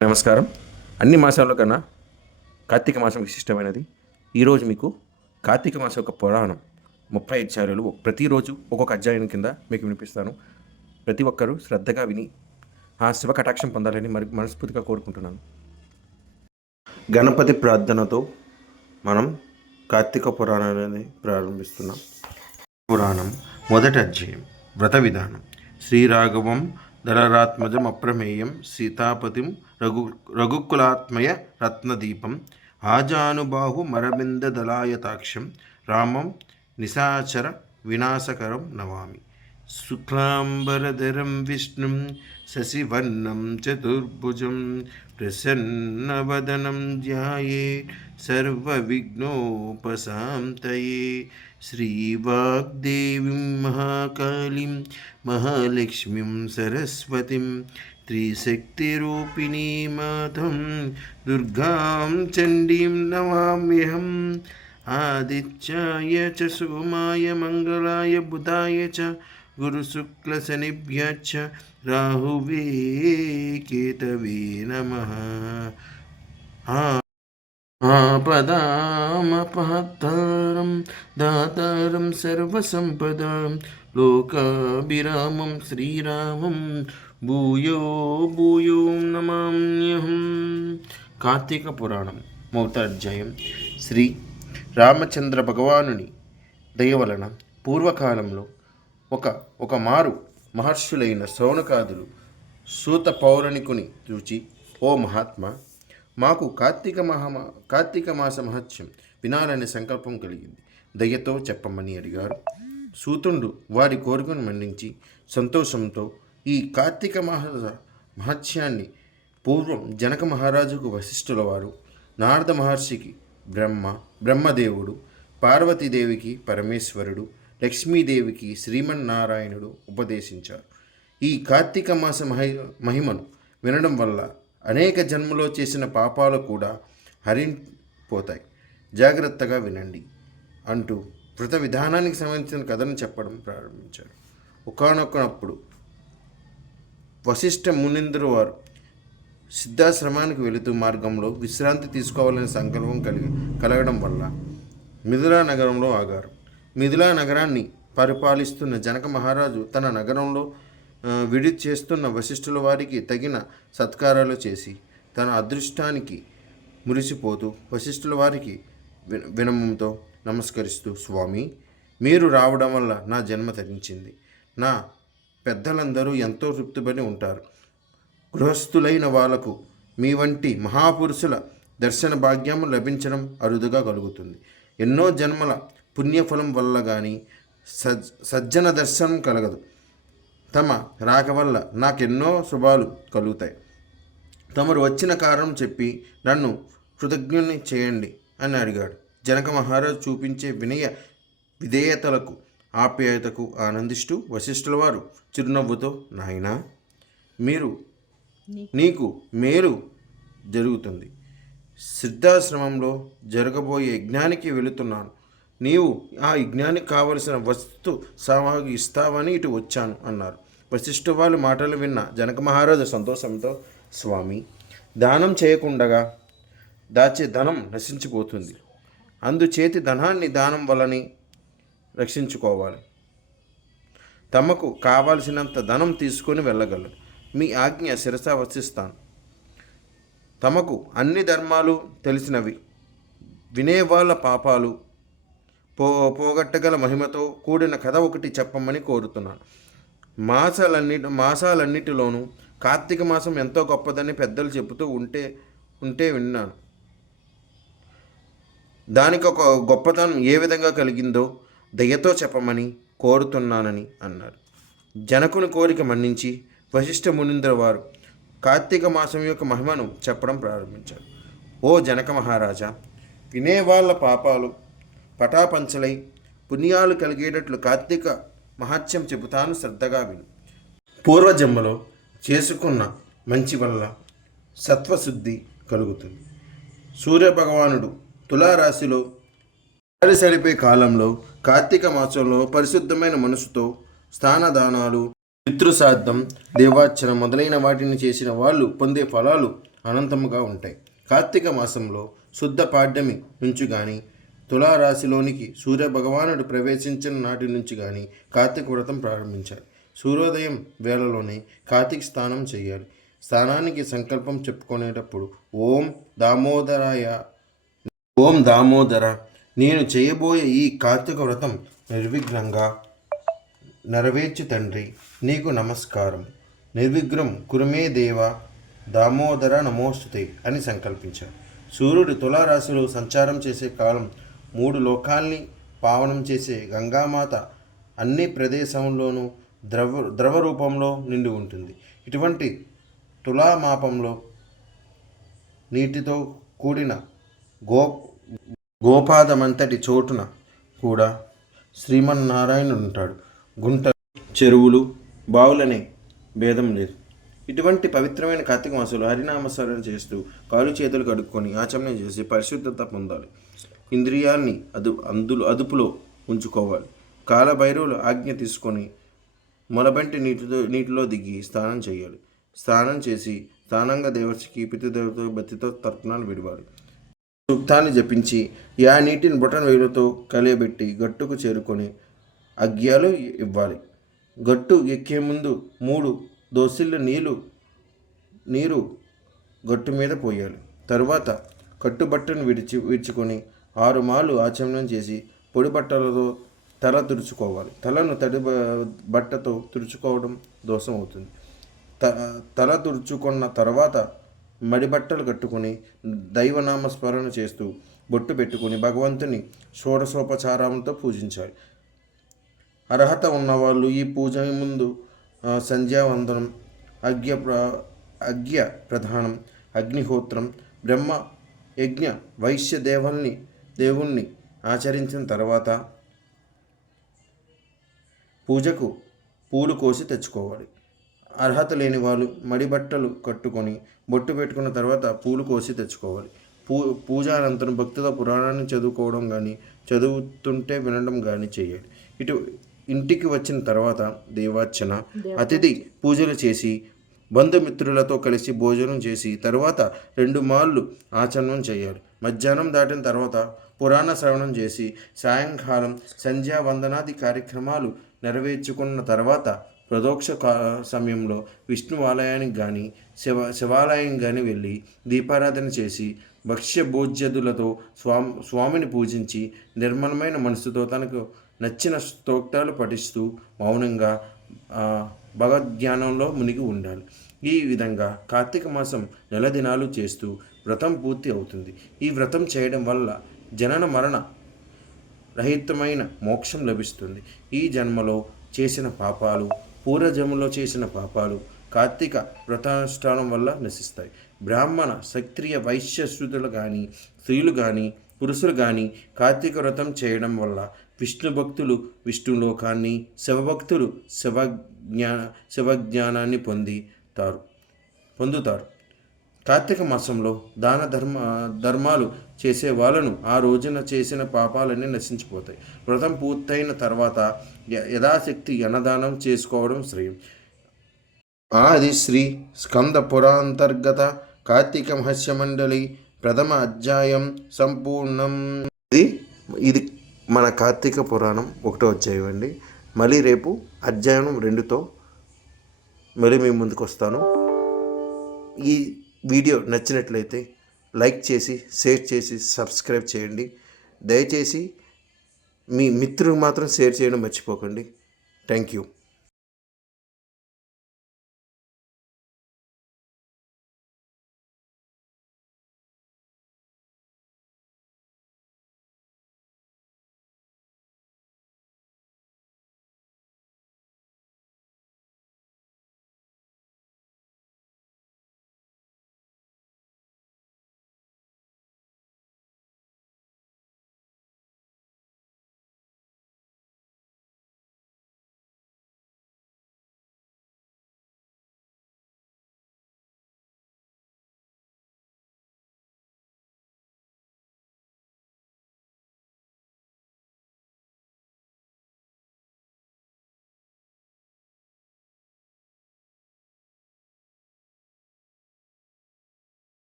నమస్కారం. అన్ని మాసాల్లో కన్నా కార్తీక మాసం విశిష్టమైనది. ఈరోజు మీకు కార్తీక మాసం యొక్క పురాణం 30 అధ్యాయాలు ప్రతిరోజు ఒక్కొక్క అధ్యాయం కింద మీకు వినిపిస్తాను. ప్రతి ఒక్కరూ శ్రద్ధగా విని ఆ శివ కటాక్షం పొందాలని మనస్ఫూర్తిగా కోరుకుంటున్నాను. గణపతి ప్రార్థనతో మనం కార్తీక పురాణాన్ని ప్రారంభిస్తున్నాం. పురాణం మొదటి అధ్యాయం వ్రత విధానం. శ్రీరాఘవం దళరాత్మజం అప్రమేయం సీతాపతిం రఘుకులాత్మయ రత్నదీపం ఆజానుబాహు మరబింద దళాయతాక్షం రామం నిశాచర వినాశకరం నమామి. శుక్లాంబరధరం విష్ణుం శశివర్ణం చతుర్భుజం ప్రసన్నవదనం ధ్యాయేత్ సర్వవిఘ్నోపశాంతయే. శ్రీవాగ్దేవీం మహాకాళీం మహాలక్ష్మీం సరస్వతిం త్రిశక్తిరూపిణీ మాతం దుర్గాం చండీం నమామ్యహం. ఆదిత్యాయ చ సోమాయ మంగళాయ బుధాయ చ గురుశుక్లశనిభ్యశ్చ రాహువే కేతవే నమః. ఆపదామపహర్తారం దాతారం సర్వసంపదాం లోకాభిరామం శ్రీరామం భూయో భూయో నమామ్యహం. కార్తీక పురాణం మొదటి అధ్యాయం. శ్రీ రామచంద్ర భగవానుని దయ వలన పూర్వకాలంలో ఒక మారు మహర్షులైన శౌనకాదులు సూత పౌరాణికుని చూచి, ఓ మహాత్మా, మాకు కార్తీక మాస మహత్యం వినాలనే సంకల్పం కలిగింది, దయతో చెప్పమని అడిగారు. సూతుడు వారి కోరికను మన్నించి సంతోషంతో ఈ కార్తీక మహత్యాన్ని పూర్వం జనక మహారాజుకు వశిష్ఠుల వారు, నారద మహర్షికి బ్రహ్మదేవుడు, పార్వతీదేవికి పరమేశ్వరుడు, లక్ష్మీదేవికి శ్రీమన్నారాయణుడు ఉపదేశించారు. ఈ కార్తీక మాస మహిమను వినడం వల్ల అనేక జన్మలో చేసిన పాపాలు కూడా హరింపోతాయి. జాగ్రత్తగా వినండి అంటూ వ్రత విధానానికి సంబంధించిన కథను చెప్పడం ప్రారంభించారు. ఒకానొకప్పుడు వశిష్ఠ మునీంద్రుల వారు సిద్ధాశ్రమానికి వెళుతూ మార్గంలో విశ్రాంతి తీసుకోవాలనే సంకల్పం కలగడం వల్ల మిథిలా నగరంలో ఆగారు. మిథిలా నగరాన్ని పరిపాలిస్తున్న జనక మహారాజు తన నగరంలో విడి చేస్తున్న వశిష్ఠుల వారికి తగిన సత్కారాలు చేసి తన అదృష్టానికి మురిసిపోతూ వశిష్ఠుల వారికి వినమ్రంతో నమస్కరిస్తూ, స్వామి, మీరు రావడం వల్ల నా జన్మ తరించింది. నా పెద్దలందరూ ఎంతో తృప్తిపడి ఉంటారు. గృహస్థులైన వాళ్లకు మీ వంటి మహాపురుషుల దర్శన భాగ్యం లభించడం అరుదుగా కలుగుతుంది. ఎన్నో జన్మల పుణ్యఫలం వల్ల కానీ సజ్జన దర్శనం కలగదు. తమ రాక వల్ల నాకెన్నో శుభాలు కలుగుతాయి. తమరు వచ్చిన కారణం చెప్పి నన్ను కృతజ్ఞుని చేయండి అని అడిగాడు. జనక మహారాజు చూపించే వినయ విధేయతలకు ఆప్యాయతకు ఆనందిస్తూ వశిష్ఠుల వారు చిరునవ్వుతో, నాయనా, నీకు మేలు జరుగుతుంది. సిద్ధాశ్రమంలో జరగబోయే యజ్ఞానికి వెళుతున్నాను. నీవు ఆ యజ్ఞానికి కావలసిన వస్తు సామాగ్రి ఇస్తావని ఇటు వచ్చాను అన్నారు. వశిష్ఠు వాళ్ళ మాటలు విన్న జనక మహారాజు సంతోషంతో, స్వామి, దానం చేయకుండగా దాచే ధనం నశించిపోతుంది. అందుచేతి ధనాన్ని దానం వలని రక్షించుకోవాలి. తమకు కావలసినంత ధనం తీసుకొని వెళ్ళగలరు. మీ ఆజ్ఞ శిరస వసిస్తాను. తమకు అన్ని ధర్మాలు తెలిసినవి, వినేవాళ్ళ పాపాలు పోగొట్టగల మహిమతో కూడిన కథ ఒకటి చెప్పమని కోరుతున్నాను. మాసాలన్నిటిలోనూ కార్తీక మాసం ఎంతో గొప్పదని పెద్దలు చెబుతూ ఉంటే విన్నాను. దానికి ఒక గొప్పతనం ఏ విధంగా కలిగిందో దయతో చెప్పమని కోరుతున్నానని అన్నారు. జనకుని కోరిక మన్నించి వశిష్ఠ మునీంద్ర వారు కార్తీక మాసం యొక్క మహిమను చెప్పడం ప్రారంభించారు. ఓ జనక మహారాజా, వినేవాళ్ళ పాపాలు పటాపంచలై పుణ్యాలు కలిగేటట్లు కార్తీక మహాత్యం చెబుతాను, శ్రద్ధగా విను. పూర్వజన్మలో చేసుకున్న మంచి వల్ల సత్వశుద్ధి కలుగుతుంది. సూర్యభగవానుడు తులారాశిలో సరిపే కాలంలో కార్తీక మాసంలో పరిశుద్ధమైన మనసుతో స్నానదానాలు పితృశ్రాద్ధం, దేవార్చన మొదలైన వాటిని చేసిన వాళ్ళు పొందే ఫలాలు అనంతముగా ఉంటాయి. కార్తీక మాసంలో శుద్ధ పాడ్యమి నుంచి కానీ, తులారాశిలోనికి సూర్య భగవానుడు ప్రవేశించిన నాటి నుంచి కానీ కార్తీక వ్రతం ప్రారంభించాలి. సూర్యోదయం వేళలోనే కార్తీక స్నానం చేయాలి. స్నానానికి సంకల్పం చెప్పుకునేటప్పుడు ఓం దామోదర, నేను చేయబోయే ఈ కార్తీక వ్రతం నిర్విఘ్నంగా నెరవేర్చు తండ్రి, నీకు నమస్కారం. నిర్విఘ్నం కురుమే దేవ దామోదర నమోస్తుతే అని సంకల్పించారు. సూర్యుడు తులారాశిలో సంచారం చేసే కాలం 3 లోకాల్ని పావనం చేసే గంగామాత అన్ని ప్రదేశంలోనూ ద్రవ రూపంలో నిండి ఉంటుంది. ఇటువంటి తులామాపంలో నీటితో కూడిన గోపాదమంతటి చోటున కూడా శ్రీమన్నారాయణుడు ఉంటాడు. గుంట, చెరువులు, బావులనే భేదం లేదు. ఇటువంటి పవిత్రమైన కార్తీక మాసంలో హరినామస్మరణ చేస్తూ కాలు చేతులు కడుక్కొని ఆచమనం చేసి పరిశుద్ధత పొందాలి. ఇంద్రియాన్ని అదుపులో ఉంచుకోవాలి. కాలభైరవులు ఆజ్ఞ తీసుకొని మొలబంటి నీటిలో దిగి స్నానం చేయాలి. స్నానం చేసి స్నానంగా దేవర్షికి పితృదేవత బతితో తర్పణాలు విడవాలి. సూక్తాన్ని జపించి ఆ నీటిని బొటన వేలుతో కలియబెట్టి గట్టుకు చేరుకొని అగ్యాలు ఇవ్వాలి. గట్టు ఎక్కే ముందు 3 దోసిళ్ళ నీరు గట్టు మీద పోయాలి. తరువాత కట్టుబట్టను విడుచుకొని 6 మార్లు ఆచమనం చేసి పొడి బట్టలతో తల తుడుచుకోవాలి. తలను తడి బట్టతో తుడుచుకోవడం దోషం అవుతుంది. తల తుడుచుకున్న తర్వాత మడిబట్టలు కట్టుకుని దైవనామస్మరణ చేస్తూ బొట్టు పెట్టుకుని భగవంతుని షోడశోపచారంతో పూజించాలి. అర్హత ఉన్నవాళ్ళు ఈ పూజ ముందు సంధ్యావందనం, అగ్య ప్రధానం, అగ్నిహోత్రం, బ్రహ్మ యజ్ఞ వైశ్య దేవుణ్ణి ఆచరించిన తర్వాత పూజకు పూలు కోసి తెచ్చుకోవాలి. అర్హత లేని వాళ్ళు మడిబట్టలు కట్టుకొని బొట్టు పెట్టుకున్న తర్వాత పూలు కోసి తెచ్చుకోవాలి. పూజ అనంతరం భక్తితో పురాణాన్ని చదువుకోవడం కానీ, చదువుతుంటే వినడం కానీ చేయాలి. ఇంటికి వచ్చిన తర్వాత దేవార్చన, అతిథి పూజలు చేసి బంధుమిత్రులతో కలిసి భోజనం చేసి తర్వాత 2 మార్లు ఆచమనం చేయాలి. మధ్యాహ్నం దాటిన తర్వాత పురాణ శ్రవణం చేసి సాయంకాలం సంధ్యావందనాది కార్యక్రమాలు నెరవేర్చుకున్న తర్వాత ప్రదోక్ష సమయంలో విష్ణు ఆలయానికి కానీ శివాలయం కానీ వెళ్ళి దీపారాధన చేసి భక్ష్య భోజ్యదులతో స్వామిని పూజించి నిర్మలమైన మనసుతో తనకు నచ్చిన స్తోత్రాలు పఠిస్తూ మౌనంగా భగవద్ధ్యానంలో మునిగి ఉండాలి. ఈ విధంగా కార్తీక మాసం నెల దినాలు చేస్తూ వ్రతం పూర్తి అవుతుంది. ఈ వ్రతం చేయడం వల్ల జనన మరణ రహితమైన మోక్షం లభిస్తుంది. ఈ జన్మలో చేసిన పాపాలు, పూర్వజన్మలో చేసిన పాపాలు కార్తీక వ్రతానుష్ఠానం వల్ల నశిస్తాయి. బ్రాహ్మణ, క్షత్రియ, వైశ్య శూద్రులు కానీ, స్త్రీలు కానీ, పురుషులు కానీ కార్తీక వ్రతం చేయడం వల్ల విష్ణు భక్తులు విష్ణులోకాన్ని, శివభక్తులు శివజ్ఞానాన్ని పొందుతారు. కార్తీక మాసంలో దాన ధర్మాలు చేసే వాళ్ళను ఆ రోజున చేసిన పాపాలన్నీ నశించిపోతాయి. వ్రతం పూర్తయిన తర్వాత యథాశక్తి అన్నదానం చేసుకోవడం శ్రేయం. ఆది శ్రీ స్కంద పురాంతర్గత కార్తీక మహస్య మండలి ప్రథమ అధ్యాయం సంపూర్ణం. ఇది మన కార్తీక పురాణం 1వ అధ్యాయం అండి. మళ్ళీ రేపు అధ్యాయం 2తో మళ్ళీ మీ ముందుకు వస్తాను. ఈ వీడియో నచ్చినట్లయితే లైక్ చేసి, షేర్ చేసి, సబ్స్క్రైబ్ చేయండి. దయచేసి మీ మిత్రులకు మాత్రం షేర్ చేయడం మర్చిపోకండి. Thank you.